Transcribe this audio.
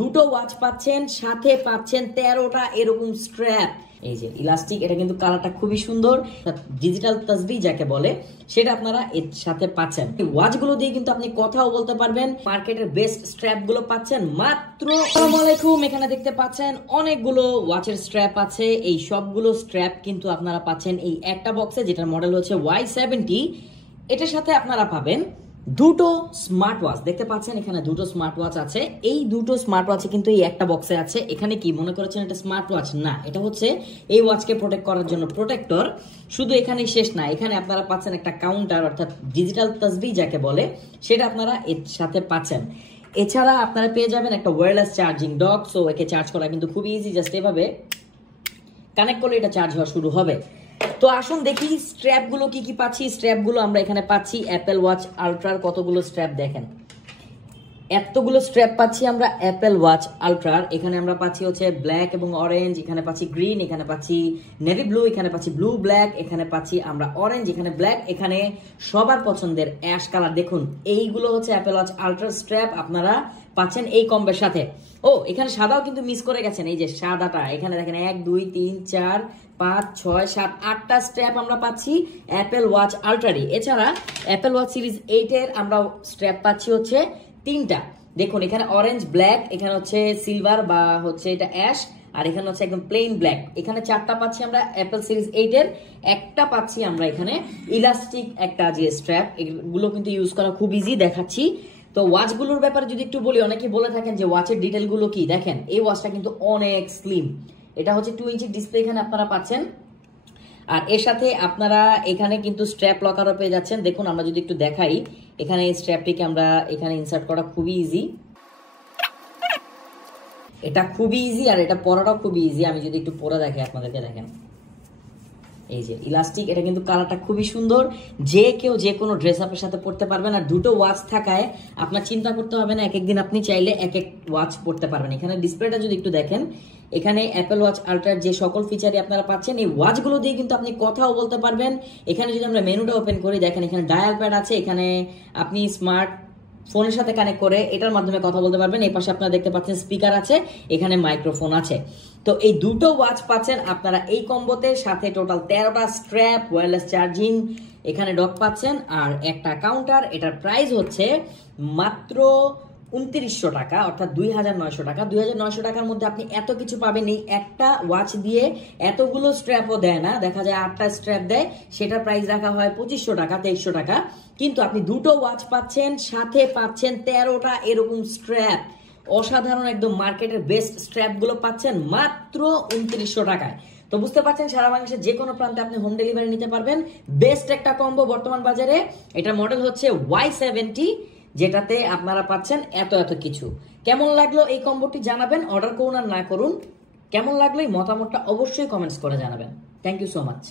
দুটো ওয়াচ পাচ্ছেন, সাথে পাচ্ছেন 13টা এরকম স্ট্র্যাপ। এই যে ইলাস্টিক, এটা কিন্তু কালারটা খুবই সুন্দর, ডিজিটাল তাসবিহ যাকে বলে সেটা আপনারা এর সাথে পাচ্ছেন। এই ওয়াচগুলো দিয়ে কিন্তু আপনি কথাও বলতে পারবেন। মার্কেটের বেস্ট স্ট্র্যাপ গুলো পাচ্ছেন মাত্র। আসসালামু আলাইকুম, এখানে দেখতে পাচ্ছেন অনেকগুলো ওয়াচের স্ট্র্যাপ আছে। এই সবগুলো স্ট্র্যাপ কিন্তু আপনারা পাচ্ছেন এই একটা বক্সে, যেটার মডেল হচ্ছে Y70। এটার সাথে আপনারা পাবেন দুটো স্মার্ট ওয়াচ। দেখতে পাচ্ছেন এখানে দুটো স্মার্ট ওয়াচ আছে। এই দুটো স্মার্ট ওয়াচ কিন্তু এই একটা বক্সে আছে। এখানে কি মনে করেছেন এটা স্মার্ট ওয়াচ? না, এটা হচ্ছে এই ওয়াচকে প্রোটেক্ট করার জন্য প্রোটেক্টর। শুধু এখানেই শেষ না, এখানে আপনারা পাচ্ছেন একটা কাউন্টার, অর্থাৎ ডিজিটাল তাসবিহ যাকে বলে সেটা আপনারা এর সাথে পাচ্ছেন। এছাড়া আপনারা পেয়ে যাবেন একটা ওয়্যারলেস চার্জিং ডক। সো একে চার্জ করা কিন্তু খুবই ইজি, জাস্ট এভাবে কানেক্ট করলে এটা চার্জ হওয়া শুরু হবে। তো আসুন দেখি স্ট্র্যাপ গুলো কি কি পাচ্ছি। স্ট্র্যাপ গুলো আমরা এখানে পাচ্ছি অ্যাপেল ওয়াচ আলট্রার কতগুলো স্ট্র্যাপ, দেখেন এতগুলো স্ট্র্যাপ পাচ্ছি আমরা অ্যাপেল ওয়াচ আলট্রার। এখানে আমরা পাচ্ছি হচ্ছে ব্ল্যাক এবং অরেঞ্জ, এখানে পাচ্ছি গ্রিন, এখানে পাচ্ছি নেভি ব্লু, এখানে পাচ্ছি ব্লু ব্ল্যাক, এখানে পাচ্ছি আমরা অরেঞ্জ, এখানে ব্ল্যাক, এখানে সবার পছন্দের অ্যাশ কালার। দেখুন এইগুলো হচ্ছে অ্যাপেল ওয়াচ আলট্রা স্ট্র্যাপ আপনারা পাচ্ছেন এই কম্বের সাথে। ও এখানে সাদাও কিন্তু মিস করে গেছেন, এই যে সাদাটা এখানে দেখেন 1 2 3 4 5 6 7 8টা স্ট্র্যাপ আমরা পাচ্ছি অ্যাপেল ওয়াচ আলট্রারি। এছাড়া অ্যাপেল ওয়াচ সিরিজ 8 এর আমরা স্ট্র্যাপ পাচ্ছি হচ্ছে 3টা। দেখুন এখানে অরেঞ্জ ব্ল্যাক, এখানে হচ্ছে সিলভার বা হচ্ছে এটা অ্যাশ, আর এখানে হচ্ছে একদম প্লেন ব্ল্যাক। এখানে 4টা পাচ্ছি আমরা অ্যাপেল সিরিজ 8 এর, একটা পাচ্ছি আমরা এখানে ইলাস্টিক একটা যে স্ট্র্যাপ। এগুলো কিন্তু ইউজ করা খুব ইজি, দেখাচ্ছি। তো ওয়াচগুলোর ব্যাপারে যদি একটু বলি, অনেকে বলে থাকেন যে ওয়াচের ডিটেল গুলো কি। দেখেন এই ওয়াচটা কিন্তু অনেক স্লিম, এটা হচ্ছে 2 ইঞ্চি ডিসপ্লে এখানে আপনারা পাচ্ছেন। আর এর সাথে আপনারা এখানে কিন্তু স্ট্র্যাপ লকারও পেয়ে যাচ্ছেন। দেখুন আমরা যদি একটু দেখাই, এখানে এই স্ট্র্যাপটিকে আমরা এখানে ইনসার্ট করা খুবই ইজি, এটা খুবই ইজি, আর এটা পরাটাও খুবই ইজি। আমি যদি একটু পরে দেখাই আপনাদেরকে, দেখেন এই যে ইলাস্টিক, এটা কিন্তু কালারটা খুবই সুন্দর, যে কেউ যে কোনো ড্রেস আপের সাথে পরতে পারবেন। আর দুটো ওয়াচ থাকায় আপনার চিন্তা করতে হবে না, এক একদিন আপনি চাইলে এক এক ওয়াচ পরতে পারবেন। এখানে ডিসপ্লেটা যদি একটু দেখেন, এখানে অ্যাপেল ওয়াচ আলট্রার যে সকল ফিচারই আপনারা পাচ্ছেন, এই ওয়াচগুলো দিয়ে কিন্তু আপনি কথাও বলতে পারবেন। এখানে যদি আমরা মেনুটা ওপেন করি, দেখেন এখানে ডায়াল প্যাড আছে, এখানে আপনি স্মার্ট ফোনের সাথে কানেক্ট করে এটার মাধ্যমে কথা বলতে পারবেন। এই পাশে আপনারা দেখতে পাচ্ছেন স্পিকার আছে, এখানে মাইক্রোফোন আছে। তো এই দুটো ওয়াচ পাচ্ছেন আপনারা এই কম্বোতে, সাথে টোটাল 13টা স্ট্র্যাপ, ওয়্যারলেস চার্জিং, এখানে ডক পাচ্ছেন, আর একটা কাউন্টার। এটার প্রাইস হচ্ছে মাত্র 2900 টাকা, অর্থাৎ 2900 টাকা। 2900 টাকার মধ্যে আপনি এত কিছু পাবেন। এই একটা ওয়াচ দিয়ে এতগুলো স্ট্র্যাপও দেয় না, দেখা যায় 8টা স্ট্র্যাপ দেয়, সেটার প্রাইস রাখা হয় 2500 টাকা 2300 টাকা। কিন্তু আপনি দুটো ওয়াচ পাচ্ছেন, সাথে পাচ্ছেন 13টা এরকম স্ট্র্যাপ, অসাধারণ একদম মার্কেটের বেস্ট স্ট্র্যাপ গুলো পাচ্ছেন মাত্র 2900 টাকায়। তো বুঝতে পারছেন সারা বাংলাদেশের যে কোনো প্রান্তে আপনি হোম ডেলিভারি নিতে পারবেন। বেস্ট একটা কম্বো বর্তমান বাজারে। এটার মডেল হচ্ছে Y70, যেটাতে আপনারা পাচ্ছেন এত এত কিছু। কেমন লাগলো এই কম্বোটি জানাবেন, অর্ডার করুন আর না করুন, কেমন লাগলো এই মতামতটা অবশ্যই কমেন্টস করে জানাবেন। Thank you so much.